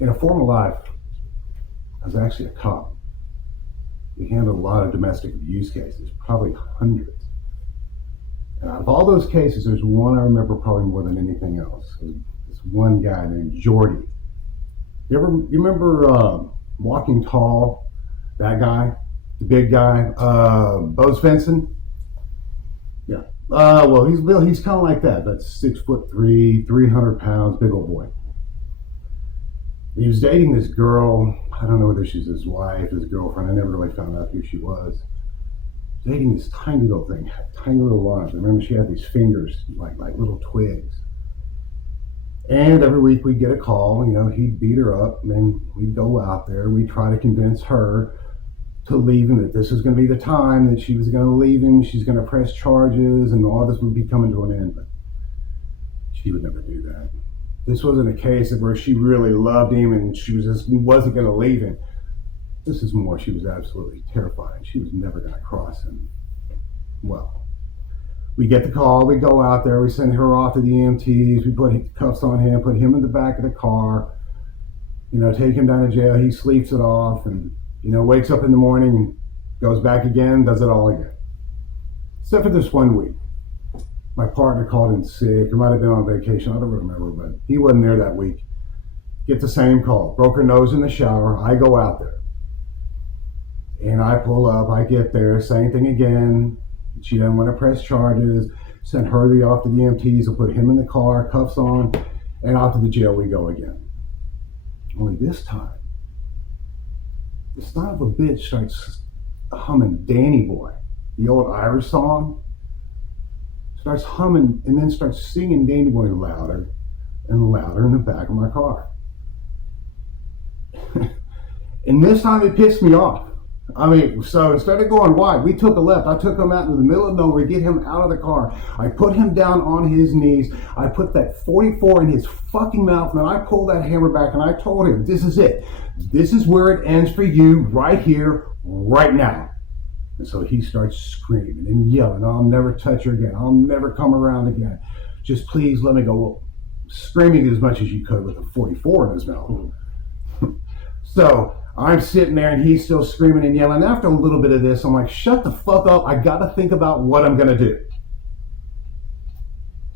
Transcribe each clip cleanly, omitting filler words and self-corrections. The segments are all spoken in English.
In a former life, I was actually a cop. We handled a lot of domestic abuse cases, probably hundreds. And out of all those cases, there's one I remember probably more than anything else. This one guy named Jordy. You remember Walking Tall? That guy, the big guy, Bo Svensson. Yeah. Well, he's kind of like that. That's 6'3", 300 pounds, big old boy. He was dating this girl. I don't know whether she's his wife, his girlfriend. I never really found out who she was. Dating this tiny little thing, tiny little arms. I remember she had these fingers like little twigs. And every week we'd get a call. He'd beat her up, and then we'd go out there. We'd try to convince her to leave him, that this was going to be the time that she was going to leave him. She's going to press charges, and all this would be coming to an end. But she would never do that. This wasn't a case of where she really loved him and she wasn't going to leave him. This is more, she was absolutely terrified. She was never going to cross him. Well, we get the call, we go out there, we send her off to the EMTs, we put cuffs on him, put him in the back of the car, take him down to jail. He sleeps it off and, wakes up in the morning and goes back again, does it all again. Except for this one week. My partner called in sick, or might have been on vacation, I don't remember, but he wasn't there that week. Get the same call, broke her nose in the shower. I go out there. And I pull up, I get there, same thing again. She doesn't want to press charges. Send her off to the EMTs, will put him in the car, cuffs on, and out to the jail we go again. Only this time, the son of a bitch starts humming Danny Boy, the old Irish song. Starts humming and then starts singing Danny Boy louder and louder in the back of my car. And this time it pissed me off. So instead of going wide, we took a left. I took him out into the middle of nowhere, get him out of the car. I put him down on his knees. I put that 44 in his fucking mouth, and then I pulled that hammer back and I told him, this is it. This is where it ends for you, right here, right now. And so he starts screaming and yelling, I'll never touch her again. I'll never come around again. Just please let me go. Well, screaming as much as you could with a 44 in his mouth. So I'm sitting there and he's still screaming and yelling. After a little bit of this, I'm like, shut the fuck up. I got to think about what I'm going to do.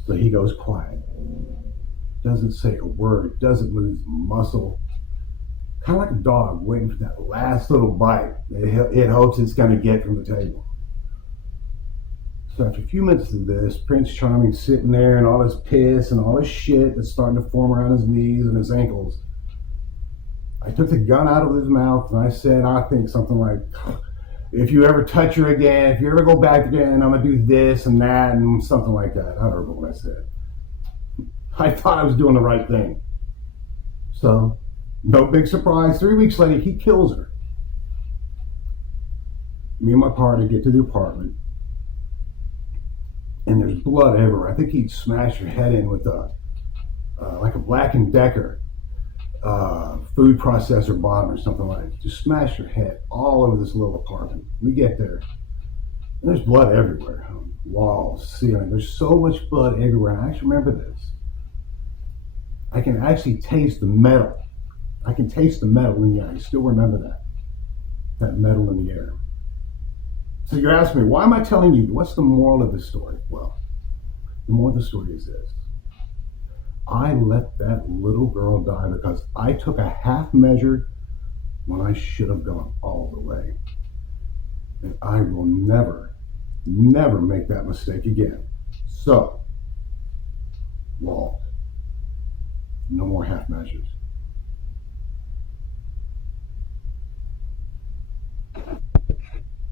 So he goes quiet. Doesn't say a word. Doesn't move a muscle. Kind of like a dog waiting for that last little bite it hopes it's going to get from the table. So after a few minutes of this, Prince Charming's sitting there and all his piss and all his shit that's starting to form around his knees and his ankles. I took the gun out of his mouth and I said, I think something like, if you ever touch her again, if you ever go back again, I'm going to do this and that and something like that. I don't remember what I said. I thought I was doing the right thing. So, no big surprise. 3 weeks later, he kills her. Me and my partner get to the apartment, and there's blood everywhere. I think he'd smashed her head in with like a Black & Decker food processor bottom or something like that. Just smashed her head all over this little apartment. We get there, and there's blood everywhere. Walls, ceiling. There's so much blood everywhere. And I actually remember this. I can actually taste the metal. I can taste the metal in the air. I still remember that metal in the air. So you're asking me, why am I telling you? What's the moral of the story? Well, the moral of the story is this. I let that little girl die because I took a half measure when I should have gone all the way. And I will never, never make that mistake again. So, Walt, no more half measures.